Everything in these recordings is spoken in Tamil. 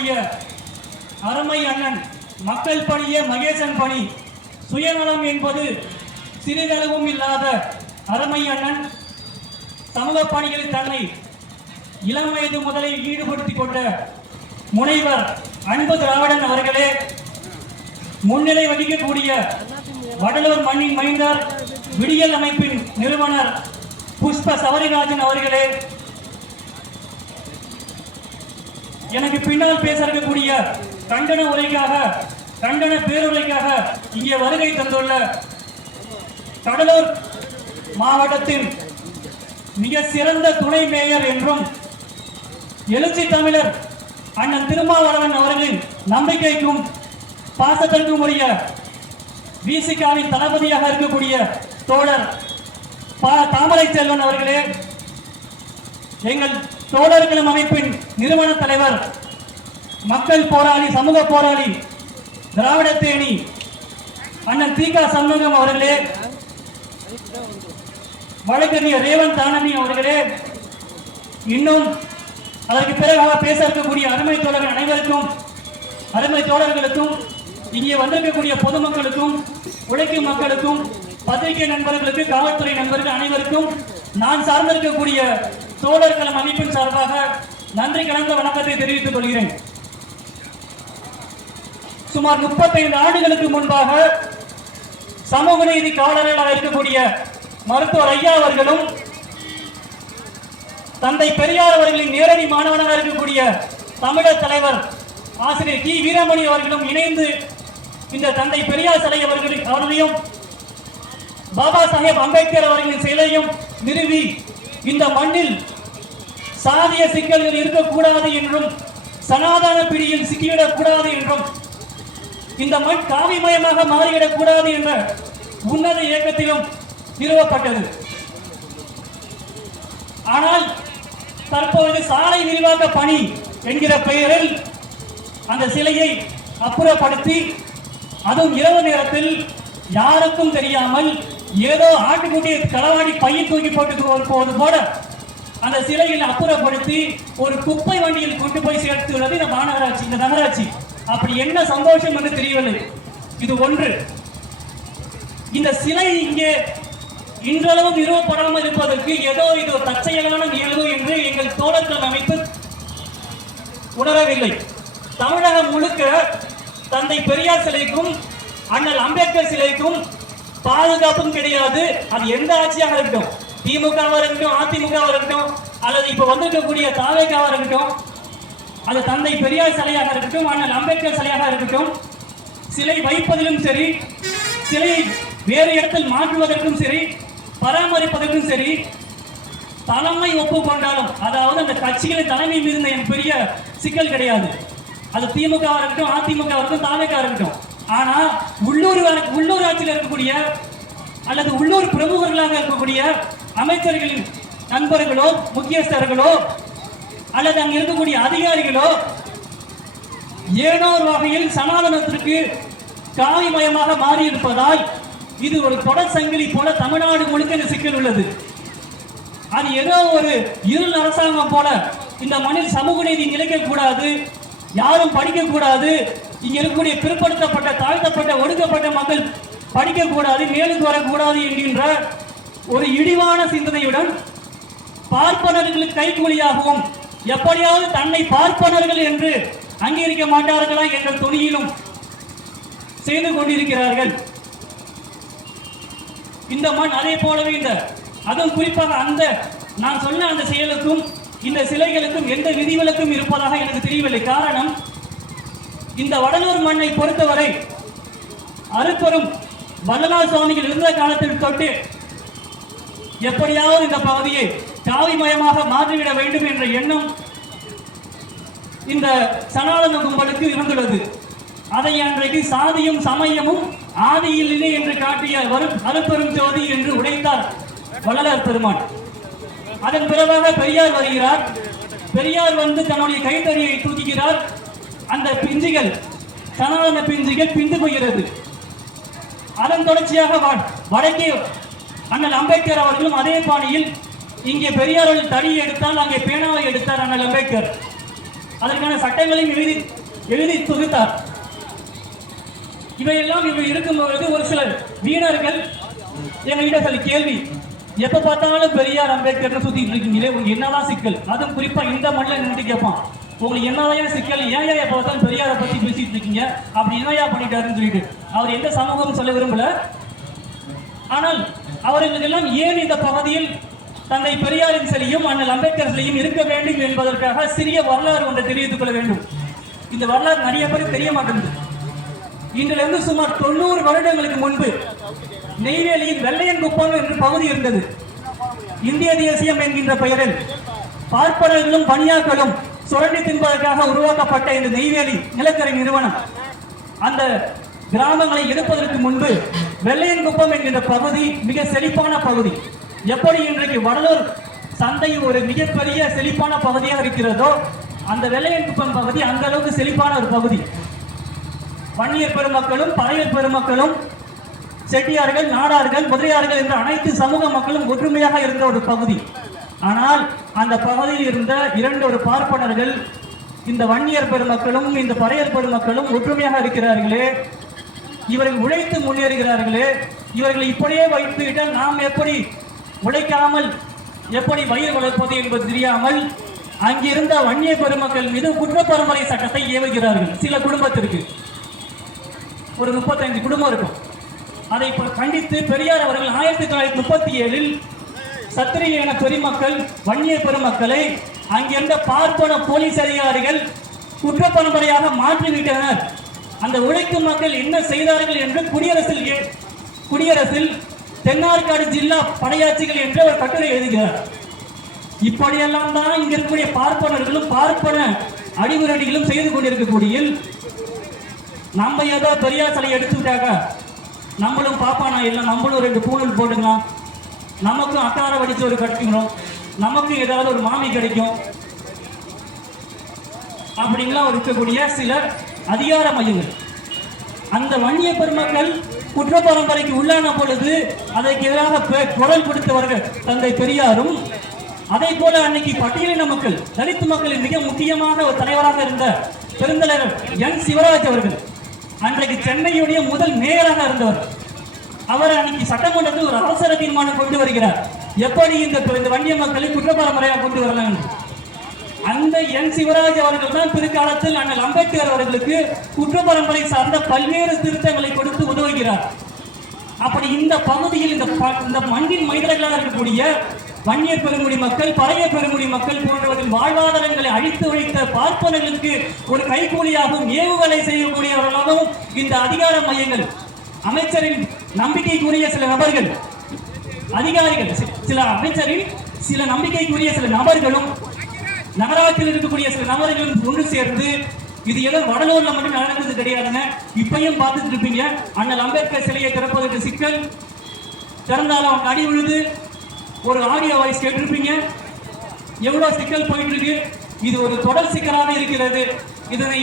இருக்கக்கூடிய அருமை அண்ணன் மக்கள் பணியே மகேசன் பணி, சுயநலம் என்பது சிறிதளவும் இல்லாத அருமை அண்ணன் சமூக பணிகளில் தன்னை இளம் வயது முதலே ஈடுபடுத்திக் கொண்ட முனைவர் அன்பு திராவிடன் அவர்களே, முன்னிலை வகிக்கக்கூடிய வடலூர் மண்ணின் மைந்தர் விடியல் அமைப்பின் நிறுவனர் புஷ்ப சவரிராஜன் அவர்களே, எனக்கு பின்னால் பேச இருக்கக்கூடிய கண்டன உரைக்காக கண்டன பேருரைக்காக இங்கே வருகை தந்துள்ள கடலூர் மாவட்டத்தின் மிக சிறந்த துணை மேயர் என்றும் எழுச்சி தமிழர் அண்ணன் திருமாவளவன் அவர்களின் நம்பிக்கைக்கும் பாசத்திற்கும் உரிய விசிகாவின் தளபதியாக இருக்கக்கூடிய தோழர் தாமரை செல்வன் அவர்களே, எங்கள் தோழர்களும் அமைப்பின் நிறுவன தலைவர் மக்கள் போராளி சமூக போராளி திராவிட தேனி அண்ணன் தீகா சண்முகம் அவர்களே, வழக்கறிஞர் ரேவந்த் ஆனந்தி அவர்களே, இன்னும் அதற்கு பிறகு பேச இருக்கக்கூடிய அருமை தோழர்கள் அனைவருக்கும், அருமை தோழர்களுக்கும், இங்கே வந்திருக்கக்கூடிய பொதுமக்களுக்கும், உழைக்கும் மக்களுக்கும், பத்திரிகை நண்பர்களுக்கு, காவல்துறை நண்பர்கள் அனைவருக்கும் நான் சார்ந்திருக்கக்கூடிய தோழர்கள் அமைப்பின் சார்பாக நன்றி கலந்த வணக்கத்தை தெரிவித்துக் கொள்கிறேன். சுமார் 35 ஆண்டுகளுக்கு முன்பாக சமூக நீதி காவலர்களாக இருக்கக்கூடிய மருத்துவர் ஐயா அவர்களும் தந்தை பெரியார் அவர்களின் நேரடி மாணவனாக இருக்கக்கூடிய தமிழர் தலைவர் ஆசிரியர் கி வீரமணி அவர்களும் இணைந்து இந்த தந்தை பெரியார் சிலை அவர்களையும் பாபா சாஹேப் அம்பேத்கர் அவர்களின் சிலையும் நிறுவி இந்த மண்ணில் சாதிய சிக்கல்கள் இருக்கக்கூடாது என்றும் சனாதன பிடியில் சிக்கிவிடக்கூடாது என்றும் இந்த மண் காவிமயமாக மாறிவிடக்கூடாது என்ற உன்னத இயக்கத்திலும் நிறுவப்பட்டது. ஆனால் தற்போது சாலை விரிவாக்க பணி என்கிற பெயரில் அந்த சிலையை அப்புறப்படுத்தி, அதுவும் இரவு நேரத்தில் யாருக்கும் தெரியாமல் ஏதோ ஆட்டுக்குட்டியை களவாடி பையில் தூக்கி போட்டு போவது போல அந்த சிலையில் அப்புறப்படுத்தி ஒரு குப்பை வண்டியில் கொண்டு போய் சேர்த்துள்ளது இந்த மாநகராட்சி, இந்த நகராட்சி. அப்படி என்ன சந்தோஷம் என்று தெரியவில்லை. இது ஒன்று. இந்த சிலை இங்கே இன்றளவும் நிறுவப்படாமல் இருப்பதற்கு ஏதோ இது ஒரு தற்செயலான நிகழ்வு என்று எங்கள் தோழர்கள் அமைப்பு உணரவில்லை. தமிழகம் முழுக்க தந்தை பெரியார் சிலைக்கும் அண்ணல் அம்பேத்கர் சிலைக்கும் பாதுகாப்பும் கிடையாது. அது எந்த ஆட்சியாக இருக்கட்டும், திமுகவா இருக்கட்டும், அதிமுகவா இருக்கட்டும், அல்லது இப்ப வந்திருக்கக்கூடிய தாவேகாவா இருக்கட்டும், அது தந்தை பெரியார் சிலையாக இருக்கட்டும், அண்ணல் அம்பேத்கர் சிலையாக இருக்கட்டும், சிலை வைப்பதிலும் சரி, சிலையை வேறு இடத்தில் மாற்றுவதற்கும் சரி, பராமரிப்பதற்கும் சரி, தலைமை ஒப்புக்கொண்டாலும், அதாவது அந்த கட்சிகளின் தலைமை மீது என் பெரிய சிக்கல் கிடையாது. அது திமுக இருக்கட்டும், அதிமுக இருக்கட்டும், தாவேகா இருக்கட்டும். ஆனா உள்ளூர் ஆட்சியில் இருக்கக்கூடிய அல்லது உள்ளூர் பிரமுகர்களாக இருக்கக்கூடிய அமைச்சர்களின் நண்பர்களோ, முக்கியஸ்தர்களோ, அல்லது அங்க இருக்கக்கூடிய அதிகாரிகளோ ஏனோ ஒரு வகையில் சனாதனத்திற்கு காவிமயமாக மாறி இருப்பதால் இது ஒரு தொடர் சங்கிலி போல தமிழ்நாடு முழுக்க இந்த சிக்கல் உள்ளது. அது ஏதோ ஒரு இருள் அரசாங்கம் போல இந்த மண்ணில் சமூக நீதி நிலைக்கக்கூடாது, யாரும் படிக்கக்கூடாது, இங்க இருக்கக்கூடிய பிற்படுத்தப்பட்ட, தாழ்த்தப்பட்ட, ஒடுக்கப்பட்ட மக்கள் படிக்கக்கூடாது, மேலுக்கு வரக்கூடாது என்கின்ற ஒரு இழிவான சிந்தனையுடன் பார்ப்பனர்களுக்கு கைக்கூலியாகவும் எப்படியாவது தன்னை பார்ப்பனர்கள் என்று அங்கீகரிக்க மாட்டார்களா என்ற துணியிலும் செய்து கொண்டிருக்கிறார்கள். இந்த மண் அதே போலவே அதுவும் குறிப்பாக அந்த நான் சொன்ன அந்த செயலுக்கும் இந்த சிலைகளுக்கும் எந்த விதிவிலக்கும் இருப்பதாக எனக்கு தெரியவில்லை. காரணம், இந்த வடலூர் மண்ணை பொறுத்தவரை அருப்பெரும் வள்ளலார் சுவாமிகள் இருந்த காலத்தில் தொட்டு எப்படியாவது இந்த பகுதியை காவிமயமாக மாற்றிவிட வேண்டும் என்ற எண்ணம் இந்த சனாதன கும்பலுக்கு இருந்துள்ளது. அதை அன்றைக்கு சாதியும் சமயமும் ஆதியில் இல்லை என்று காட்டிய அருப்பெரும் ஜோதி என்று உடைத்தார் வள்ளலார் பெருமான். அதன் பிறகாக பெரியார் வருகிறார். பெரியார் வந்து தன்னுடைய கைத்தறியை தூக்குகிறார். அந்த பிஞ்சுகள், சனாதன பிஞ்சுகள் பிந்து போகிறது. அதன் தொடர்ச்சியாக வடக்கே அண்ணல் அம்பேத்கர் அவர்களும் அதே பாணியில் இங்கே பெரியார் தடியை எடுத்தால் அங்கே பேனாவை எடுத்தார் அண்ணல் அம்பேத்கர். அதற்கான சட்டங்களையும் எழுதி தொகுத்தார். இவையெல்லாம் இருக்கும்பொழுது ஒரு சிலர் வீணர்கள் எங்ககிட்ட சில கேள்வி, எப்ப பார்த்தாலும் பெரியார் அம்பேத்கர் சுத்திட்டு இருக்கீங்களே, உங்களுக்கு என்னதான் சிக்கல்? அதுவும் குறிப்பா இந்த மண்ணில் நின்று கேட்பான், உங்களுக்கு என்னதான் சிக்கல், ஏன் எப்ப பார்த்தாலும் பெரியாரை பத்தி பேசிட்டு இருக்கீங்க, அப்படி என்னையா பண்ணிட்டாருன்னு சொல்லிட்டு. அவர் எந்த சமூகம் சொல்ல விரும்பல. ஆனால் அவர்கள் எல்லாம் ஏன் இந்த பகுதியில் தந்தை பெரியாரின் சிலையும் அண்ணல் அம்பேத்கர் சிலையும் இருக்க வேண்டும் என்பதற்காக சிறிய வரலாறு ஒன்றை தெரிவித்துக் கொள்ள வேண்டும். இந்த வரலாறு நிறைய பேருக்கு தெரிய மாட்டேங்குது. இன்றிலிருந்து சுமார் 90 வருடங்களுக்கு முன்பு நெய்வேலியில் வெள்ளையன்குப்பம் என்ற பகுதி இருந்தது. இந்திய தேசியம் என்கின்ற பெயரில் பார்ப்பனர்களும் பனியாக்களும் சுரண்டி தின்பதற்காக உருவாக்கப்பட்ட இந்த நெய்வேலி நிலக்கரி நிறுவனம் அந்த கிராமங்களை எடுப்பதற்கு முன்பு வெள்ளையன்குப்பம் என்கின்ற பகுதி மிக செழிப்பான பகுதி. எப்படி இன்றைக்கு வடலூர் சந்தை ஒரு மிகப்பெரிய செழிப்பான பகுதியாக இருக்கிறதோ, அந்த வெள்ளையன்குப்பம் பகுதி அந்த அளவுக்கு செழிப்பான ஒரு பகுதி. வன்னியர் பெருமக்களும் பறையர் பெருமக்களும் செட்டியார்கள், நாடார்கள், முதலியார்கள் என்ற அனைத்து சமூக மக்களும் ஒற்றுமையாக இருந்த ஒரு பகுதி. ஆனால் அந்த பகுதியில் இருந்த ஒரு பார்ப்பனர்கள் இந்த வன்னியர் பெருமக்களும் இந்த பறையர் பெருமக்களும் ஒற்றுமையாக இருக்கிறார்களே, இவர்கள் உழைத்து முன்னேறுகிறார்களே, இவர்களை இப்படியே வைத்துவிட்டால் நாம் எப்படி உழைக்காமல் எப்படி வயிறு வளர்ப்பது என்பது தெரியாமல் அங்கிருந்த வன்னிய பெருமக்கள் மீது குற்றப்பரம்பரை சட்டத்தை ஏவுகிறார்கள். சில குடும்பத்திற்கு ஒரு 35 குடும்பம் இருக்கும். அதை கண்டித்து பெரியார் அவர்கள் 1937 சத்திரிய பெருமக்கள் வன்னிய பெருமக்களை அங்கிருந்த பார்ப்பன போலீஸ் அதிகாரிகள் குற்றப்பரம்பரையாக மாற்றிவிட்டனர். அந்த உழைக்கும் மக்கள் என்ன செய்தார்கள் என்று குடியரசில் தென்னார்காடு ஜில்லா படையாட்சிகள் என்று ஒரு கட்டுரை எழுதுகிறார். இப்படியெல்லாம் தான் இங்க இருக்கக்கூடிய பார்ப்பனர்களும் பார்ப்பன அடிமுரடிகளும் செய்து கொண்டிருக்கக்கூடிய நம்ம ஏதோ பெரியார் சிலை எடுத்துட்டாங்க, நம்மளும் பாப்பானா இல்லை, நம்மளும் 2 பூணல் போட்டுக்கலாம், நமக்கும் அக்கார வடிச்சு ஒரு கட்டிக்கணும், நமக்கும் ஏதாவது ஒரு மாமி கிடைக்கும் அப்படின்லாம் இருக்கக்கூடிய சில அதிகார மையங்கள். அந்த வன்னிய பெருமக்கள் குற்ற பரம்பரைக்கு உள்ளான பொழுது அதற்கு எதிராக குரல் கொடுத்தவர்கள் தந்தை பெரியாரும், அதே போல அன்னைக்கு பட்டியலின மக்கள் தலித்து மக்களின் மிக முக்கியமான ஒரு தலைவராக இருந்த பெருந்தலைவர் என் சிவராஜ் அவர்கள் அன்றைக்கு சென்னையுடைய முதல் மேயராக இருந்தவர். அவர் அன்னைக்கு சட்டமன்றத்தில் ஒரு அவசர தீர்மானம் கொண்டு வருகிறார், எப்படி இந்த வன்னிய மக்களை குற்ற பரம்பரையாக கொண்டு வரலாம். அந்த என் சிவராஜ் அவர்கள் தான் பிற்காலத்தில் அண்ணல் அம்பேத்கர் அவர்களுக்கு குற்ற பரம்பரை சார்ந்த பல்வேறு திருத்தங்களை கொடுத்து உதவுகிறார். அப்படி இந்த பகுதியில் இந்த மண்ணின் மைதர்களாக இருக்கக்கூடிய வன்னியர் பெருங்குடி மக்கள், பறையர் பெருங்குடி மக்கள் போன்றவர்கள் வாழ்வாதாரங்களை அழித்து வைத்த பார்ப்பனர்களுக்கு ஒரு கைகூலியாகவும் ஏவுகளை செய்யக்கூடியவர்களாகவும் இந்த அதிகார மையங்கள், அமைச்சரின் நம்பிக்கைக்குரிய சில நபர்கள், அதிகாரிகள், சில அமைச்சரின் சில நம்பிக்கைக்குரிய சில நபர்களும் நகராட்சியில் இருக்கக்கூடிய சில நபர்களும் ஒன்று சேர்ந்து இது ஏதோ வடலூர்ல மட்டும் நடந்தது கிடையாதுங்க. இப்பயும் பார்த்துட்டு இருப்பீங்க, அண்ணல் அம்பேத்கர் சிலையை திறப்பதற்கு சிக்கல், திறந்தாலும் அவங்க அடி விழுது ஒரு ஆடியோ வாய்ஸ் கேட்டிருப்பீங்க. எவ்வளவு சிக்கல் போயிட்டு இருக்கு. இது ஒரு தொடர் சிக்கலாக இருக்கிறது. இதனை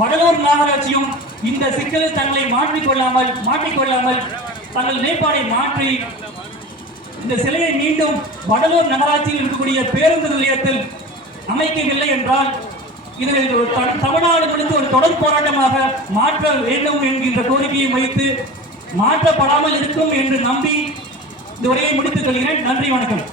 வடலூர் நகராட்சியும் இந்த சிக்கலில் தங்களை மாற்றிக்கொள்ளாமல் தங்கள் நிலைப்பாடை மாற்றி இந்த சிலையை மீண்டும் வடலூர் நகராட்சியில் இருக்கக்கூடிய பேருந்து நிலையத்தில் அமைக்கவில்லை என்றால் இதனை தமிழ்நாடு முழுக்க ஒரு தொடர் போராட்டமாக மாற்ற வேண்டும் என்கின்ற கோரிக்கையை வைத்து மாற்றப்படாமல் இருக்கும் என்று நம்பி இந்த உரையை முடித்துக் கொள்கிறேன். நன்றி, வணக்கம்.